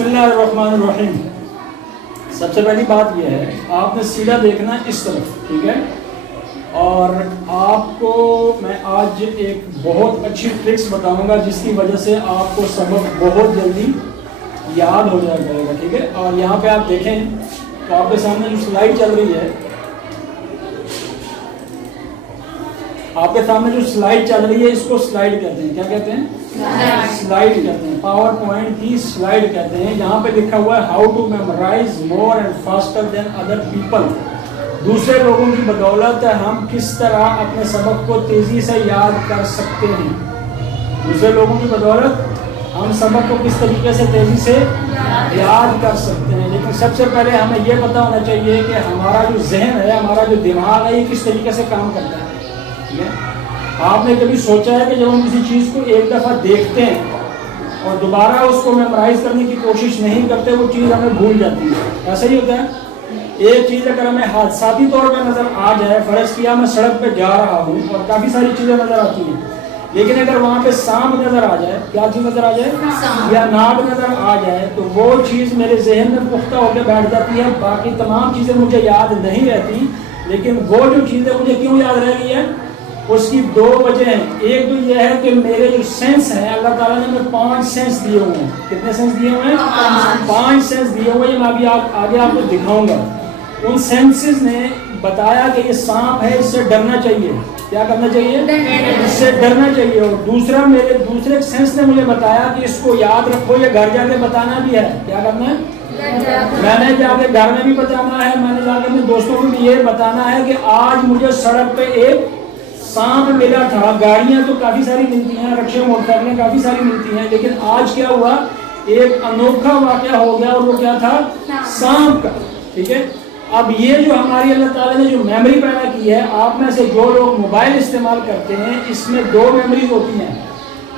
بسم اللہ الرحمن الرحیم. سب سے پہلی بات یہ ہے آپ نے سیدھا دیکھنا اس طرف, ٹھیک ہے. اور آپ کو میں آج ایک بہت اچھی ٹرکس بتاؤں گا جس کی وجہ سے آپ کو سبق بہت جلدی یاد ہو جائے گا, ٹھیک ہے. اور یہاں پہ آپ دیکھیں تو آپ کے سامنے جو سلائیڈ چل رہی ہے, آپ کے سامنے جو سلائیڈ چل رہی ہے اس کو سلائیڈ کہتے ہیں. کیا کہتے ہیں؟ سلائیڈ کہتے ہیں. پاور پوائنٹ کی سلائیڈ کہتے ہیں. یہاں پہ لکھا ہوا ہے how to memorise more and faster than other people. دوسرے لوگوں کی بدولت ہم کس طرح اپنے سبق کو تیزی سے یاد کر سکتے ہیں. دوسرے لوگوں کی بدولت ہم سبق کو کس طریقے سے تیزی سے یاد کر سکتے ہیں. لیکن سب سے پہلے ہمیں یہ پتہ ہونا چاہیے کہ ہمارا جو ذہن ہے, ہمارا جو دماغ ہے, یہ کس طریقے سے کام کرتا ہے. آپ نے کبھی سوچا ہے کہ جب ہم کسی چیز کو ایک دفعہ دیکھتے ہیں اور دوبارہ اس کو میمورائز کرنے کی کوشش نہیں کرتے, وہ چیز ہمیں بھول جاتی ہے. ایسا ہی ہوتا ہے. ایک چیز اگر ہمیں حادثاتی طور پہ نظر آ جائے, فرض کیا میں سڑک پہ جا رہا ہوں اور کافی ساری چیزیں نظر آتی ہیں, لیکن اگر وہاں پہ سانپ نظر آ جائے, کیا چیز نظر آ جائے, یا ناگ نظر آ جائے, تو وہ چیز میرے ذہن میں پختہ ہو کے بیٹھ جاتی ہے. باقی تمام چیزیں مجھے یاد نہیں رہتی, لیکن وہ جو چیزیں مجھے کیوں یاد رہ گئی ہے اس کی دو وجہ ہیں. ایک تو یہ ہے کہ میرے جو سینس ہیں, اللہ تعالیٰ نے ہمیں 5 سینس دیے ہوئے ہیں. کتنے سینس دیے ہوئے ہیں؟ 5 سینس دیے ہوئے ہیں. میں ابھی آگے آپ کو دکھاؤں گا. ان سینسز نے بتایا کہ یہ سانپ ہے, اس سے ڈرنا چاہیے. کیا کرنا چاہیے؟ اس سے ڈرنا چاہیے. اور دوسرا میرے دوسرے سینس نے مجھے بتایا کہ اس کو یاد رکھو, یہ گھر جا کے بتانا بھی ہے. کیا کرنا ہے؟ میں نے جا کے گھر میں بھی بتانا ہے, میں نے جا کے اپنے دوستوں کو بھی یہ بتانا ہے کہ آج مجھے سڑک پہ ایک سانپ ملا تھا. گاڑیاں تو کافی ساری ملتی ہیں, رکشے موٹر سائیکلیں کافی ساری ملتی ہیں, لیکن آج کیا ہوا, ایک انوکھا واقعہ ہو گیا, اور وہ کیا تھا؟ سانپ کا. ٹھیک ہے. اب یہ جو ہماری اللہ تعالیٰ نے جو میموری پیدا کی ہے, آپ میں سے جو لوگ موبائل استعمال کرتے ہیں, اس میں 2 میموریز ہوتی ہیں.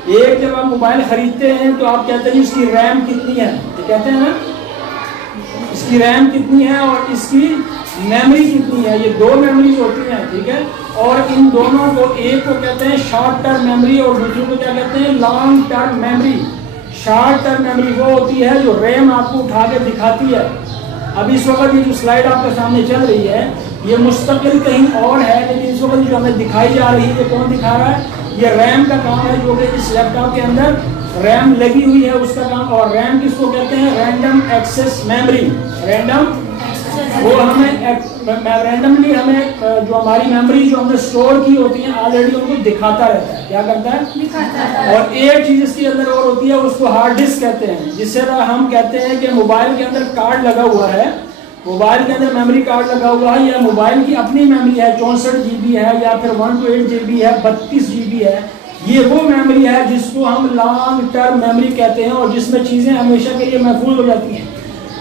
ایک جب آپ موبائل خریدتے ہیں تو آپ کہتے ہیں اس کی ریم کتنی ہے, تو کہتے ہیں نا اس کی ریم کتنی ہے اور اس کی میموری کتنی ہے. یہ 2 میموریز ہوتی ہیں. ٹھیک ہے. اور ان دونوں کو, ایک کو کہتے ہیں شارٹ ٹرم میموری اور دوسرے کو کیا کہتے ہیں؟ Long term memory. Short term memory وہ ہوتی ہے جو ریم آپ کو اٹھا کے دکھاتی ہے. اب اس وقت یہ جو سلائیڈ آپ کے سامنے چل رہی ہے, یہ مستقل کہیں اور ہے, لیکن اس وقت جو ہمیں دکھائی جا رہی ہے, یہ کون دکھا رہا ہے؟ یہ ریم کا کام ہے, جو کہ اس لیپ ٹاپ کے اندر ریم لگی ہوئی ہے, اس کا کام. اور ریم کس کو کہتے ہیں؟ Random access memory. رینڈم, وہ ہمیں رینڈملی ہمیں جو ہماری میموری جو ہم نے اسٹور کی ہوتی ہیں آلریڈی, ان کو دکھاتا رہتا ہے. کیا کرتا ہے؟ دکھاتا ہے. اور ایک چیز اس کے اندر اور ہوتی ہے, اس کو ہارڈ ڈسک کہتے ہیں. جس طرح ہم کہتے ہیں کہ موبائل کے اندر کارڈ لگا ہوا ہے, موبائل کے اندر میموری کارڈ لگا ہوا ہے, یا موبائل کی اپنی میموری ہے 64 GB ہے, یا پھر 128 GB ہے, 32 GB ہے. یہ وہ میموری ہے جس کو ہم لانگ ٹرم میموری کہتے ہیں, اور جس میں چیزیں ہمیشہ کے لیے محفوظ ہو جاتی ہیں.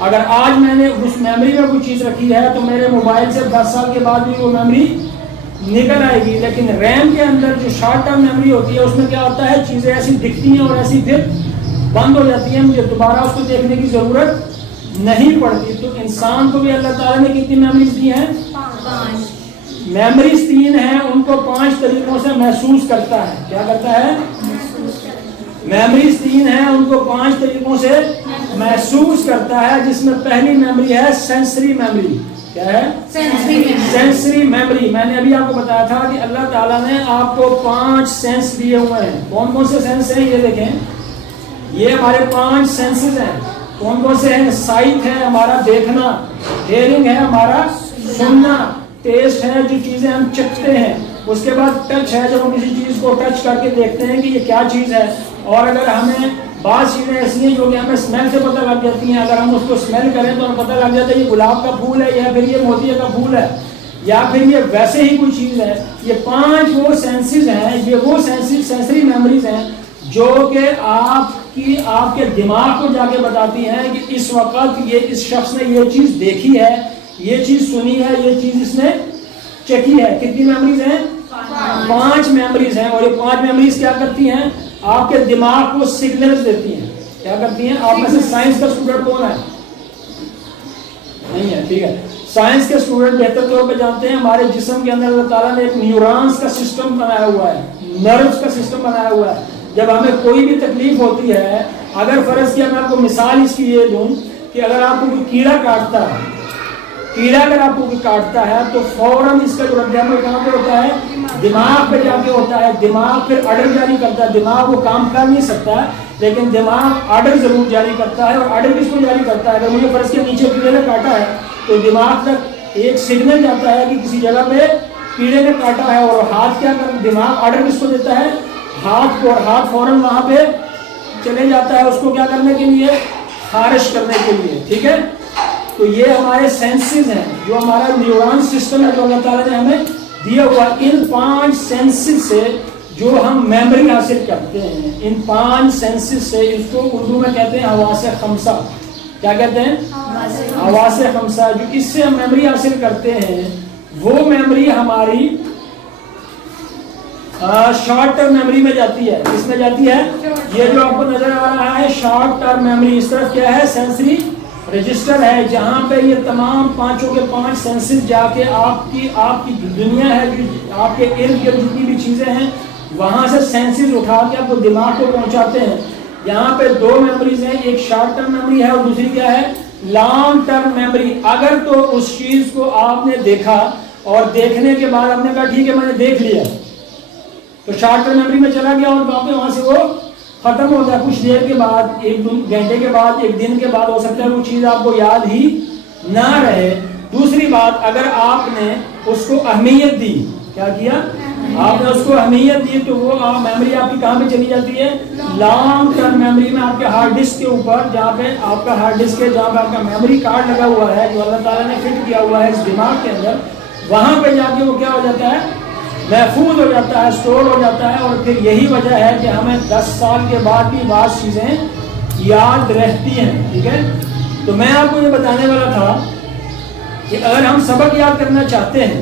اگر آج میں نے اس میموری میں کوئی چیز رکھی ہے تو میرے موبائل سے 10 سال کے بعد بھی وہ میموری نکل آئے گی. لیکن ریم کے اندر جو شارٹ ٹرم میموری ہوتی ہے, اس میں کیا ہوتا ہے, چیزیں ایسی دکھتی ہیں اور ایسی پھر بند ہو جاتی ہیں, مجھے دوبارہ اس کو دیکھنے کی ضرورت نہیں پڑتی. تو انسان کو بھی اللہ تعالیٰ نے کتنی میموریز دی ہیں؟ 5. میموریز 3 ہیں, ان کو 5 طریقوں سے محسوس کرتا ہے. کیا کرتا ہے؟ میموریز 3 ہیں, ان کو 5 طریقوں سے محسوس کرتا ہے, جس میں پہلی میموری ہے سینسری میموری. کیا ہے؟ Sensory memory. میں نے ابھی آپ کو بتایا تھا کہ اللہ تعالیٰ نے آپ کو 5 سینس دیے ہوئے ہیں. کون کون سے سینس ہیں؟ یہ دیکھیں, یہ ہمارے 5 سینسز ہیں. کون کون سے ہیں؟ سائٹ ہے ہمارا دیکھنا, ہیئرنگ ہے ہمارا سننا, ٹیسٹ ہے جو چیزیں ہم چکھتے ہیں, اس کے بعد ٹچ ہے جب ہم کسی چیز کو ٹچ کر کے دیکھتے ہیں کہ یہ کیا چیز ہے. اور اگر ہمیں بعض چیزیں ایسی ہیں جو کہ ہمیں اسمیل سے پتہ لگ جاتی ہیں, اگر ہم اس کو اسمیل کریں تو ہمیں پتہ لگ جاتا ہے یہ گلاب کا پھول ہے, یا پھر یہ موتیے کا پھول ہے, یا پھر یہ ویسے ہی کوئی چیز ہے. یہ 5 وہ سینسز ہیں, یہ وہ سینسری میموریز ہیں جو کہ آپ کے دماغ کو جا کے بتاتی ہیں کہ اس وقت یہ اس شخص نے یہ چیز دیکھی ہے, یہ چیز سنی ہے, یہ چیز اس نے چکی ہے. کتنی میموریز ہیں؟ 5 میموریز ہیں. اور یہ 5 میموریز کیا کرتی ہیں؟ آپ کے دماغ کو سگنلز دیتی ہیں. کیا کرتی ہیں؟ آپ میں سے سائنس کا اسٹوڈنٹ کون ہے؟ نہیں ہے. ٹھیک ہے. سائنس کے اسٹوڈنٹ بہتر طور پہ جانتے ہیں ہمارے جسم کے اندر اللہ تعالیٰ نے ایک نیورونز کا سسٹم بنایا ہوا ہے, نروز کا سسٹم بنایا ہوا ہے. جب ہمیں کوئی بھی تکلیف ہوتی ہے اگر فرض کیا میں آپ کو مثال اس کی یہ دوں کہ اگر آپ کو کوئی کیڑا کاٹتا ہے، کیڑا اگر آپ کو کاٹتا ہے تو فوراً اس کا جو رد عمل کہاں پہ ہوتا ہے؟ دماغ پہ جا کے ہوتا ہے. دماغ پھر آرڈر جاری کرتا ہے. دماغ وہ کام کر نہیں سکتا لیکن دماغ آرڈر ضرور جاری کرتا ہے. اور آرڈر کس کو جاری کرتا ہے؟ اگر مجھے فرض کیا نیچے کیڑے نے کاٹا ہے تو دماغ تک ایک سگنل جاتا ہے کہ کسی جگہ پہ کیڑے نے کاٹا ہے، اور ہاتھ کیا کر دماغ آرڈر کس کو دیتا ہے؟ ہاتھ کو. اور ہاتھ فوراً وہاں پہ چلے جاتا ہے اس کو کیا کرنے کے لیے؟ خارش کرنے کے لیے. ٹھیک ہے، تو یہ ہمارے سینسز ہیں، جو ہمارا نیورون سسٹم ہے جو اللہ تعالیٰ نے ہمیں دیا ہوا. ان 5 سینسز سے جو ہم میموری حاصل کرتے ہیں، ان 5 سینسز سے، اس کو اردو میں کہتے ہیں حواس خمسہ. کیا کہتے ہیں؟ حواس خمسہ. جو اس سے ہم میموری حاصل کرتے ہیں وہ میموری ہماری شارٹ ٹرم میموری میں جاتی ہے. کس میں جاتی ہے؟ یہ جو آپ کو نظر آ رہا ہے شارٹ ٹرم میموری، اس طرف کیا ہے؟ سینسری رجسٹر ہے، جہاں پہ یہ تمام 5 کے 5 سینسز جا کے آپ کی دنیا ہے، آپ کے ارد گرد جتنی بھی چیزیں ہیں وہاں سے سینسز اٹھا کے آپ کو دماغ کو پہنچاتے ہیں. یہاں پہ 2 میموریز ہیں، ایک شارٹ ٹرم میموری ہے اور دوسری کیا ہے؟ Long term memory. اگر تو اس چیز کو آپ نے دیکھا اور دیکھنے کے بعد آپ نے کہا ٹھیک ہے میں نے دیکھ لیا، تو شارٹ ٹرم میموری میں چلا گیا اور وہاں سے وہ ختم ہو گیا. کچھ دیر کے بعد، 1 گھنٹے کے بعد، 1 دن کے بعد ہو سکتا ہے وہ چیز آپ کو یاد ہی نہ رہے. دوسری بات، اگر آپ نے اس کو اہمیت دی، کیا کیا؟ آپ نے اس کو اہمیت دی تو وہ میموری آپ کی کہاں پہ چلی جاتی ہے؟ لانگ ٹرم میموری میں، آپ کے ہارڈ ڈسک کے اوپر، جہاں پہ آپ کا ہارڈ ڈسک ہے، جہاں پہ آپ کا میموری کارڈ لگا ہوا ہے جو اللہ تعالیٰ نے فٹ کیا ہوا ہے اس دماغ کے اندر، وہاں پہ جا کے وہ کیا ہو جاتا ہے؟ محفوظ ہو جاتا ہے، اسٹور ہو جاتا ہے. اور پھر یہی وجہ ہے کہ ہمیں 10 سال کے بعد بھی بعض چیزیں یاد رہتی ہیں. ٹھیک ہے، تو میں آپ کو یہ بتانے والا تھا کہ اگر ہم سبق یاد کرنا چاہتے ہیں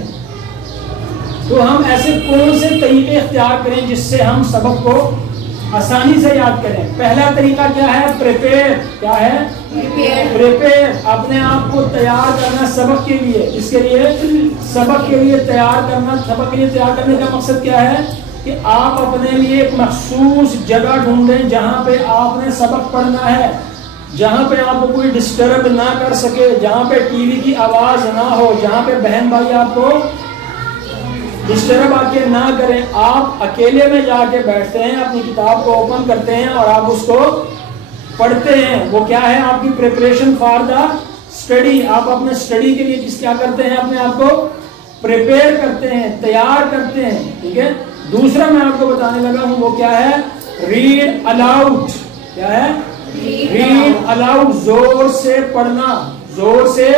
تو ہم ایسے کون سے طریقے اختیار کریں جس سے ہم سبق کو آسانی سے یاد کریں. پہلا طریقہ کیا ہے؟ پریپیئر. کیا ہے؟ پریپیئر. اپنے آپ کو تیار کرنا سبق کے لیے. اس کے لیے سبق کے لیے تیار کرنا. سبق کے لیے تیار کرنے کا مقصد کیا ہے؟ کہ آپ اپنے لیے ایک مخصوص جگہ ڈھونڈیں جہاں پہ آپ نے سبق پڑھنا ہے، جہاں پہ آپ کو کوئی ڈسٹرب نہ کر سکے، جہاں پہ ٹی وی کی آواز نہ ہو، جہاں پہ بہن بھائی آپ کو ڈسٹرب آ کے نہ کریں. آپ اکیلے میں جا کے بیٹھتے ہیں، اپنی کتاب کو اوپن کرتے ہیں اور آپ اس کو پڑھتے ہیں. وہ کیا ہے؟ آپ کی پریپریشن فار دا اسٹڈی. آپ اپنے اسٹڈی کے لیے کیا کرتے ہیں؟ اپنے آپ کو پریپیئر کرتے ہیں، تیار کرتے ہیں. ٹھیک ہے، دوسرا میں آپ کو بتانے لگا ہوں وہ کیا ہے؟ Read aloud. کیا ہے؟ Read aloud. زور سے پڑھنا، زور سے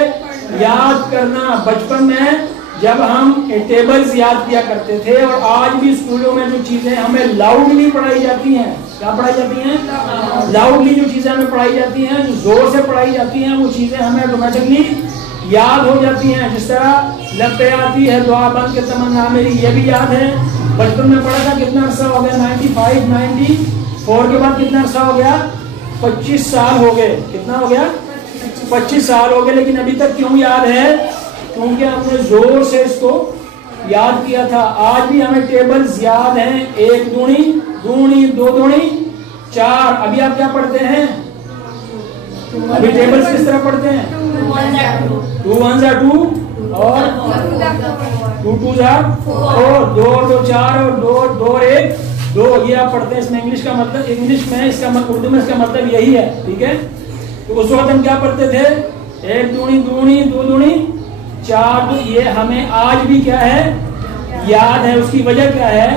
یاد کرنا. بچپن میں جب ہم ٹیبلز یاد کیا کرتے تھے، اور آج بھی اسکولوں میں جو چیزیں ہمیں لاؤڈلی پڑھائی جاتی ہیں، کیا پڑھائی جاتی ہیں؟ لاؤڈلی جو چیزیں ہمیں پڑھائی جاتی ہیں، جو زور سے پڑھائی جاتی ہیں، وہ چیزیں ہمیں آٹومیٹکلی یاد ہو جاتی ہیں. جس طرح لب پہ آتی ہے دعا بن کے تمنا میری، یہ بھی یاد ہے. بچپن میں پڑھا تھا، کتنا عرصہ ہو گیا؟ 95 94 کے بعد کتنا عرصہ ہو گیا؟ 25 سال ہو گئے. کتنا ہو گیا؟ 25 سال ہو گئے. لیکن ابھی تک کیوں یاد ہے؟ کیونکہ ہم نے زور سے اس کو یاد کیا تھا. آج بھی ہمیں ٹیبلز یاد ہیں، 1 دونی 2 دونی 4. ابھی آپ کیا پڑھتے ہیں؟ ابھی ٹیبلز کس طرح پڑھتے ہیں؟ 2 1 2 اور 2 2 4، 2 2 4 اور 2 2 1 2. یہ آپ پڑھتے ہیں. اس میں انگلش کا مطلب، انگلش میں اس کا اردو میں اس کا مطلب یہی ہے. ٹھیک ہے، تو اس وقت ہم کیا پڑھتے تھے؟ 1 دونی 2 دونی 4. یہ ہمیں آج بھی کیا ہے؟ یاد ہے. اس کی وجہ کیا ہے؟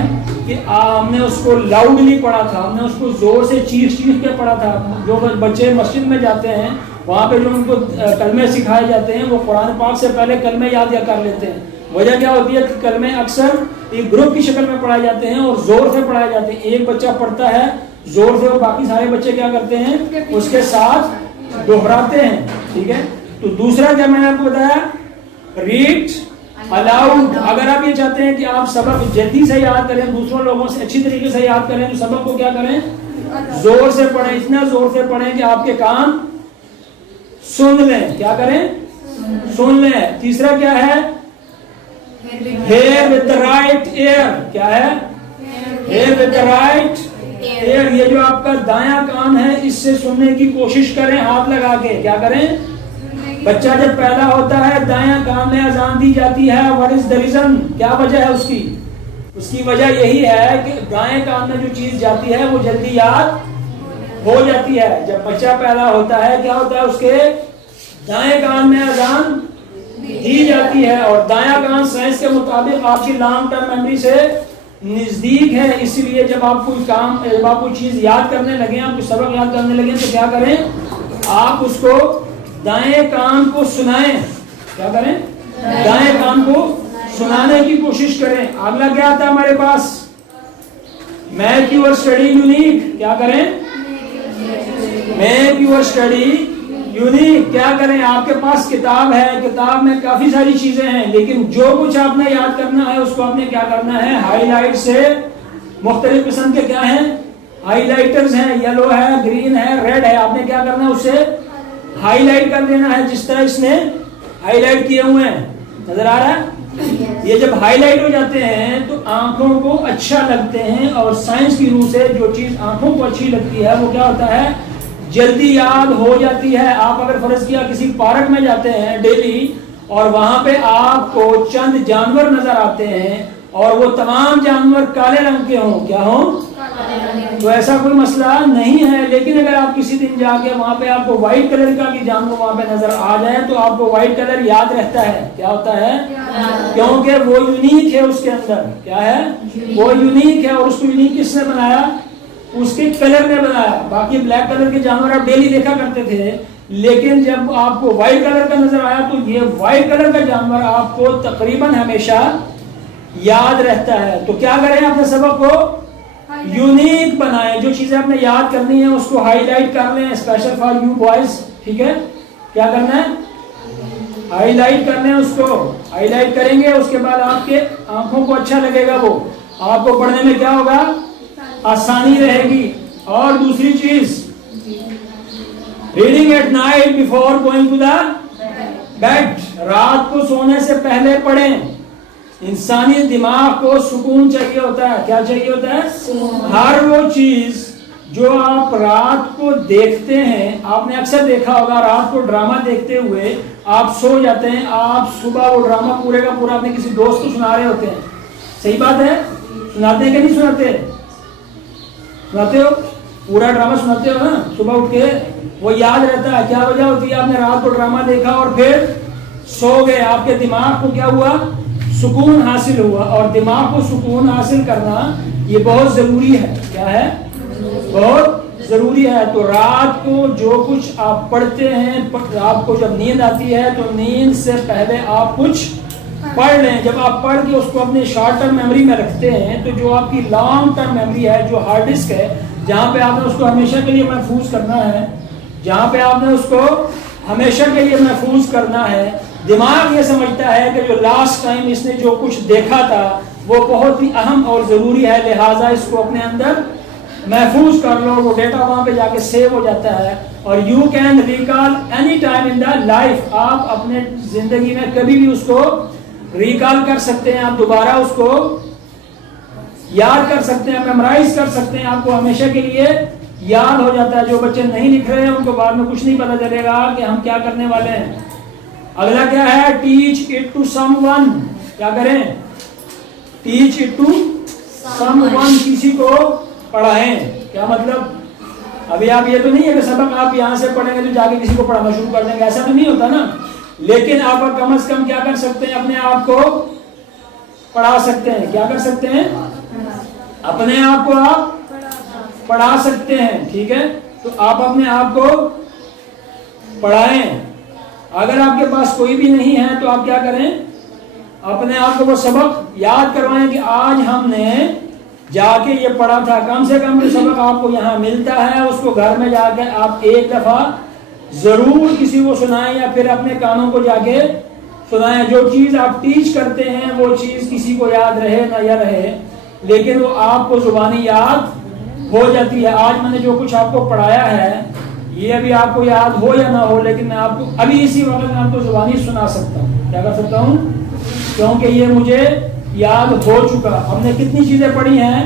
کہ ہم نے اس کو لاؤڈلی پڑھا تھا، ہم نے اس کو زور سے چیخ کے پڑھا تھا. جو بچے مسجد میں جاتے ہیں وہاں پہ جو ان کو کلمے سکھائے جاتے ہیں وہ قرآن پاک سے پہلے کلمے یاد کر لیتے ہیں. وجہ کیا ہوتی ہے؟ کہ کلمے اکثر ایک گروپ کی شکل میں پڑھائے جاتے ہیں اور زور سے پڑھائے جاتے ہیں. ایک بچہ پڑھتا ہے زور سے اور باقی سارے بچے کیا کرتے ہیں؟ اس کے ساتھ دہراتے ہیں. ٹھیک ہے، تو دوسرا کیا میں نے آپ کو بتایا؟ Read aloud. اگر آپ یہ چاہتے ہیں کہ آپ سبق جلدی سے یاد کریں، دوسروں لوگوں سے اچھی طریقے سے یاد کریں، تو سبق کو کیا کریں؟ زور سے پڑھیں. اتنا زور سے پڑھیں کہ آپ کے کان سن لیں. کیا کریں؟ سن لیں. تیسرا کیا ہے؟ hear with the right ear. کیا ہے؟ hear with the right ear. یہ جو آپ کا دایاں کان ہے اس سے سننے کی کوشش کریں ہاتھ لگا کے. کیا کریں؟ بچہ جب پیدا ہوتا ہے دایاں کان میں اذان دی جاتی ہے. what is the reason؟ کیا وجہ ہے اس کی؟ اس کی وجہ یہی ہے کہ دائیں کان میں جو چیز جاتی ہے وہ جلدی یاد ہو جاتی ہے. جب بچہ پیدا ہوتا ہے کیا ہوتا ہے؟ اس کے دائیں کان میں اذان دی جاتی ہے اور دایاں کان سائنس کے مطابق آپ کی لانگ ٹرم میموری سے نزدیک ہے. اسی لیے جب آپ کوئی کام، جب آپ کوئی چیز یاد کرنے لگے، آپ کوئی سبق یاد کرنے لگے تو کیا کریں؟ آپ اس کو دائیں کان کو سنائیں. کیا کریں؟ دائیں کان کو سنانے کی کوشش کریں. اگلا کیا آتا ہے ہمارے پاس؟ Make your study unique. کیا کریں؟ Make your study unique. کیا کریں؟ آپ کے پاس کتاب ہے، کتاب میں کافی ساری چیزیں ہیں، لیکن جو کچھ آپ نے یاد کرنا ہے اس کو آپ نے کیا کرنا ہے؟ ہائی لائٹ سے. مختلف قسم کے کیا ہیں؟ ہائی لائٹرز ہیں. یلو ہے، گرین ہے، ریڈ ہے. آپ نے کیا کرنا ہے؟ اسے ہائی لائٹ کر دینا ہے جس طرح اس نے ہائی لائٹ کیے ہوئے ہیں. نظر آ رہا ہے؟ یہ جب ہائی لائٹ ہو جاتے ہیں تو آنکھوں کو اچھا لگتے ہیں، اور سائنس کی روح سے جو چیز آنکھوں کو اچھی لگتی ہے وہ کیا ہوتا ہے؟ جلدی یاد ہو جاتی ہے. آپ اگر فرض کیا کسی پارک میں جاتے ہیں ڈیلی اور وہاں پہ آپ کو چند جانور نظر آتے ہیں اور وہ تمام جانور کالے رنگ کے ہوں، کیا ہوں؟ تو ایسا کوئی مسئلہ نہیں ہے. لیکن اگر آپ کسی دن جا کے وہاں پہ آپ کو وائٹ کلر کا بھی جانور وہاں پہ نظر آ جائے تو آپ کو وائٹ کلر یاد رہتا ہے. کیا ہوتا ہے؟ کیونکہ وہ یونیک ہے اس کے اندر. کیا ہے؟ وہ یونیک ہے. اور اس کو یونیک کس نے بنایا؟ اس کے کلر نے بنایا. باقی بلیک کلر کے جانور آپ ڈیلی دیکھا کرتے تھے، لیکن جب آپ کو وائٹ کلر کا نظر آیا تو یہ وائٹ کلر کا جانور آپ کو تقریباً ہمیشہ یاد رہتا ہے. تو کیا کریں؟ اپنے سبق کو یونیک بنائیں. جو چیزیں آپ نے یاد کرنی ہے اس کو ہائی لائٹ کر لیں. Special for you boys. ٹھیک ہے؟ کیا کرنا ہے؟ ہائی لائٹ کرنا ہے. اس کو ہائی لائٹ کریں گے اس کے بعد آپ کے آنکھوں کو اچھا لگے گا. وہ آپ کو پڑھنے میں کیا ہوگا؟ آسانی رہے گی. اور دوسری چیز، reading at night before going to the bed. رات کو سونے سے پہلے پڑھیں. انسانی دماغ کو سکون چاہیے ہوتا ہے. کیا چاہیے ہوتا ہے؟ ہر وہ چیز جو آپ رات کو دیکھتے ہیں، آپ نے اکثر دیکھا ہوگا رات کو ڈرامہ دیکھتے ہوئے آپ سو جاتے ہیں، آپ صبح وہ ڈرامہ پورے کا پورا اپنے کسی دوست کو سنا رہے ہوتے ہیں. صحیح بات ہے؟ سناتے ہیں کہ نہیں سناتے؟ سناتے ہو؟ پورا ڈرامہ سناتے ہو نا. صبح اٹھ کے وہ یاد رہتا ہے. کیا وجہ ہوتی ہے؟ آپ نے رات کو ڈرامہ دیکھا اور پھر سو گئے. آپ کے دماغ کو کیا ہوا؟ سکون حاصل ہوا. اور دماغ کو سکون حاصل کرنا یہ بہت ضروری ہے. کیا ہے؟ بہت ضروری ہے. تو رات کو جو کچھ آپ پڑھتے ہیں، آپ کو جب نیند آتی ہے تو نیند سے پہلے آپ کچھ پڑھ لیں. جب آپ پڑھ کے اس کو اپنے شارٹ ٹرم میموری میں رکھتے ہیں تو جو آپ کی لانگ ٹرم میموری ہے، جو ہارڈ ڈسک ہے، جہاں پہ آپ نے اس کو ہمیشہ کے لیے محفوظ کرنا ہے، جہاں پہ آپ نے اس کو ہمیشہ کے لیے محفوظ کرنا ہے، دماغ یہ سمجھتا ہے کہ جو لاسٹ ٹائم اس نے جو کچھ دیکھا تھا وہ بہت ہی اہم اور ضروری ہے، لہٰذا اس کو اپنے اندر محفوظ کر لو. وہ ڈیٹا وہاں پہ جا کے سیو ہو جاتا ہے. اور you can recall any time in the life. آپ اپنے زندگی میں کبھی بھی اس کو ریکال کر سکتے ہیں. آپ دوبارہ اس کو یاد کر سکتے ہیں، میمورائز کر سکتے ہیں. آپ کو ہمیشہ کے لیے یاد ہو جاتا ہے. جو بچے نہیں لکھ رہے ہیں ان کو بعد میں کچھ نہیں پتا چلے گا کہ ہم کیا کرنے والے ہیں. اگلا کیا ہے؟ Teach it to someone. کیا کریں؟ Teach it to someone. کسی کو پڑھائیں. کیا مطلب؟ ابھی آپ یہ تو نہیں ہے کہ سبق آپ یہاں سے پڑھیں گے تو جا کے کسی کو پڑھانا شروع کر دیں گے، ایسا تو نہیں ہوتا نا. لیکن آپ کم از کم کیا کر سکتے ہیں؟ اپنے آپ کو پڑھا سکتے ہیں. کیا کر سکتے ہیں؟ اپنے آپ کو آپ پڑھا سکتے ہیں. ٹھیک ہے؟ تو آپ اپنے آپ کو پڑھائیں. اگر آپ کے پاس کوئی بھی نہیں ہے تو آپ کیا کریں؟ اپنے آپ کو وہ سبق یاد کروائیں کہ آج ہم نے جا کے یہ پڑھا تھا. کم سے کم جو سبق آپ کو یہاں ملتا ہے اس کو گھر میں جا کے آپ ایک دفعہ ضرور کسی کو سنائیں یا پھر اپنے کانوں کو جا کے سنائیں. جو چیز آپ ٹیچ کرتے ہیں وہ چیز کسی کو یاد رہے نہ یا رہے، لیکن وہ آپ کو زبانی یاد ہو جاتی ہے. آج میں نے جو کچھ آپ کو پڑھایا ہے یہ ابھی آپ کو یاد ہو یا نہ ہو، لیکن میں آپ کو ابھی اسی وقت میں آپ کو زبانی سنا سکتا ہوں. کیا کر سکتا ہوں؟ کیونکہ یہ مجھے یاد ہو چکا. ہم نے کتنی چیزیں پڑھی ہیں؟